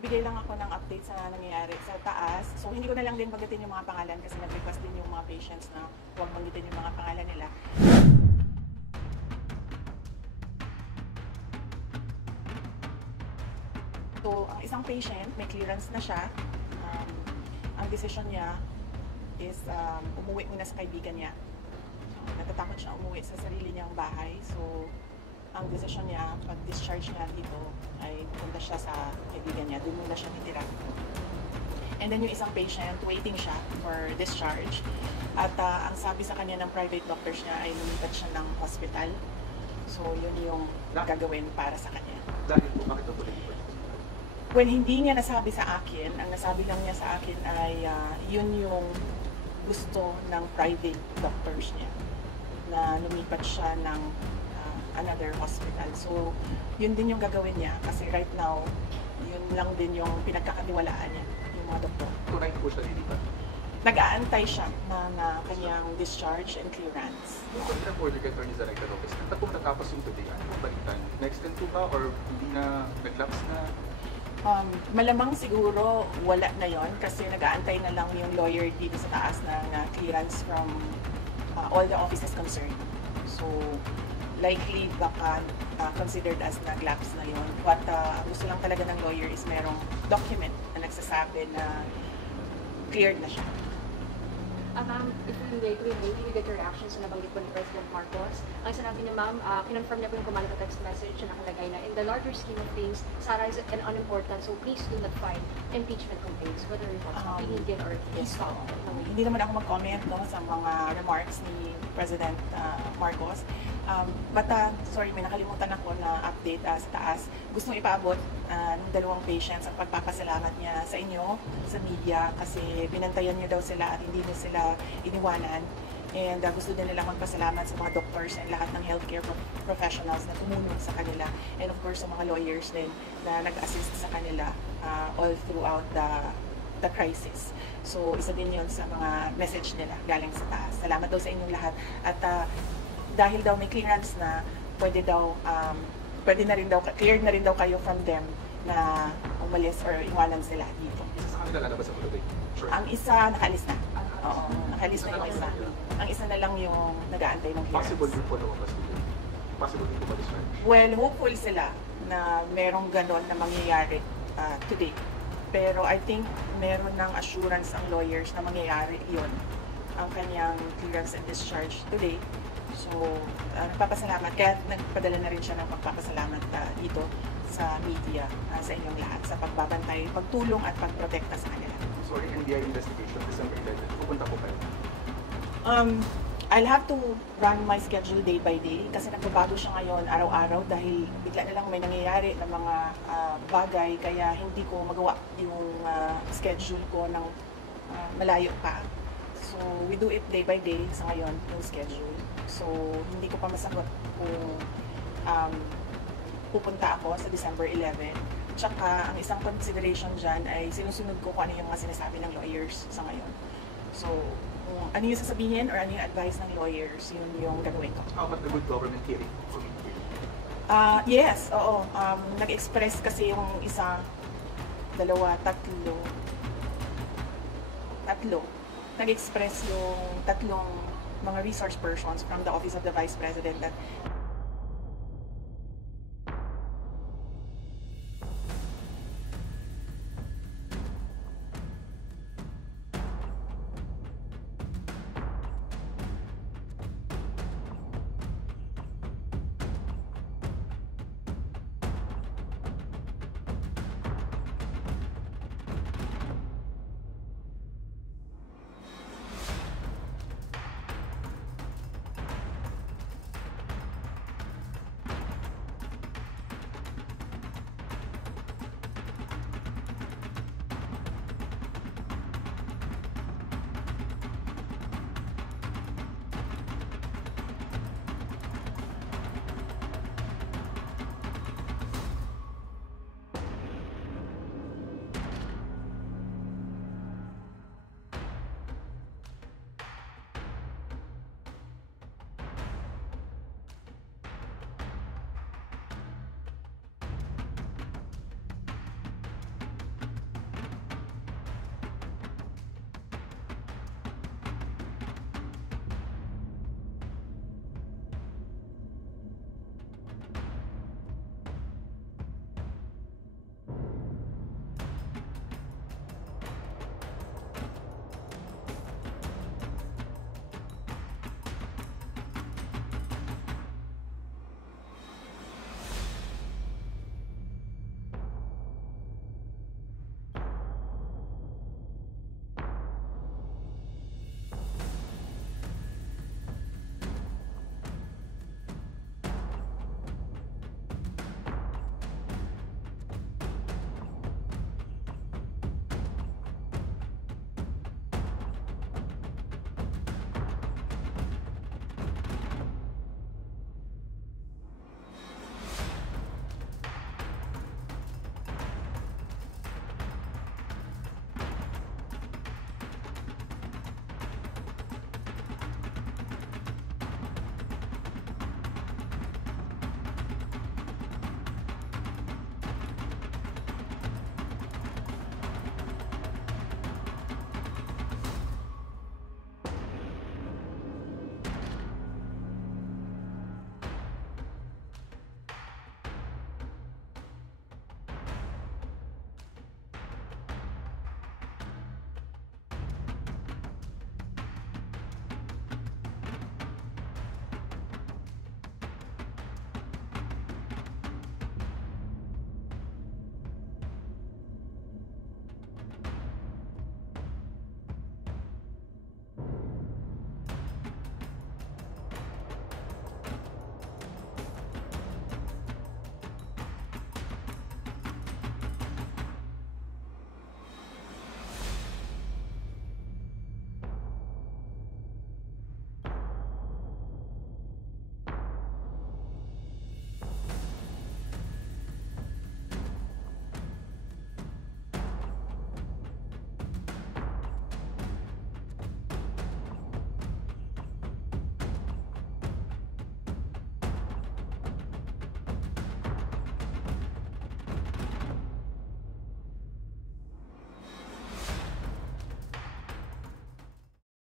Nagbigay lang ako ng update sa nangyayari sa taas. So hindi ko na lang din banggitin yung mga pangalan kasi nag-request din yung mga patients na huwag banggitin yung mga pangalan nila. So ang isang patient, may clearance na siya. Ang decision niya is umuwi muna sa kaibigan niya. Natatakot siya umuwi sa sarili niyang bahay. So ang decision niya, pag-discharge niya dito, ay punta siya sa kaibigan niya. Doon muna siya titira. And then yung isang patient, waiting siya for discharge. At ang sabi sa kanya ng private doctors niya ay lumipat siya ng hospital. So yun yung gagawin para sa kanya. Dahil po, bakit ito lumipat? Well, hindi niya nasabi sa akin. Ang nasabi lang niya sa akin ay yun yung gusto ng private doctors niya. Na lumipat siya ng another hospital. So, yun din yung gagawin niya. Kasi right now, yun lang din yung pinagkakatiwalaan niya, yung mga doktor. Tunay po siya lilipat. Nag-aantay siya na kanyang discharge and clearance. Yung kontrang order kay Attorney Director Lopez, kung natapos yung today, ano po balitan? Na-extend po ba or hindi na nag-lapse na? Malamang siguro wala na yon kasi nag-aantay na lang yung lawyer dito sa taas ng clearance from all the offices concerned. So, likely baka considered as nag-lapse na yun. But gusto lang talaga ng lawyer is merong document na nagsasabi na cleared na siya. Ma'am, if we get your reaction sa nabanggit po ni President Marcos. Ang sinabi ni Ma'am, kinonfirm niya po yung kumala na text message na nakalagay na in the larger scheme of things, Sara is an unimportant, so please do not file impeachment complaints, whether it's Pinigil or Yes, hindi naman ako mag-comment sa mga remarks ni President Marcos. But sorry, may nakalimutan ako na update sa taas. Gusto ipaabot ng dalawang patients ang pagpapasalamat niya sa inyo, sa media, kasi binantayan niyo daw sila at hindi niyo sila iniwanan. And gusto din nila magpasalamat sa mga doctors and lahat ng healthcare professionals na tumulong sa kanila. And of course, sa mga lawyers din na nag-assist sa kanila all throughout the crisis. So, isa din yun sa mga message nila galing sa taas. Salamat daw sa inyong lahat. At dahil daw may clearance na, pwede na rin daw, cleared na rin daw kayo from them na umalis or iwanan sila dito. Isa sa kanila lalabas sa today? Sure. Ang isa, nakaalis na. Oo, nakaalis na yung isa. Ang isa na lang yung nag-aantay ng clearance. Possible din po lumabas today? Possible din po ma-discharge? Well, hopeful sila na merong ganon na mangyayari today. Pero I think meron ng assurance ang lawyers na mangyayari yon ang kanyang clearance and discharge today. So, nagpapasalamat. Kaya nagpadala na rin siya ng pagpapasalamat dito sa media, sa inyong lahat, sa pagbabantay, pagtulong at pagprotekta sa kanila. Sorry, NBI investigation, December 11. Pupunta po kayo? I'll have to run my schedule day by day kasi nagbabago siya ngayon araw-araw dahil bigla na lang may nangyayari ng mga bagay kaya hindi ko magawa yung schedule ko ng malayo pa. So, we do it day by day sa ngayon, yung schedule. So, hindi ko pa masagot kung pupunta ako sa December 11. Tsaka, ang isang consideration dyan ay sinusunod ko kung ano yung mga sinasabi ng lawyers sa ngayon. So, kung ano yung sasabihin or ano yung advice ng lawyers, yun yung gagawin ko. How about the good government hearing? Yes, oo. Nag-express kasi yung isa, dalawa, tatlo. Nag-express yung tatlong mga resource persons from the Office of the Vice President that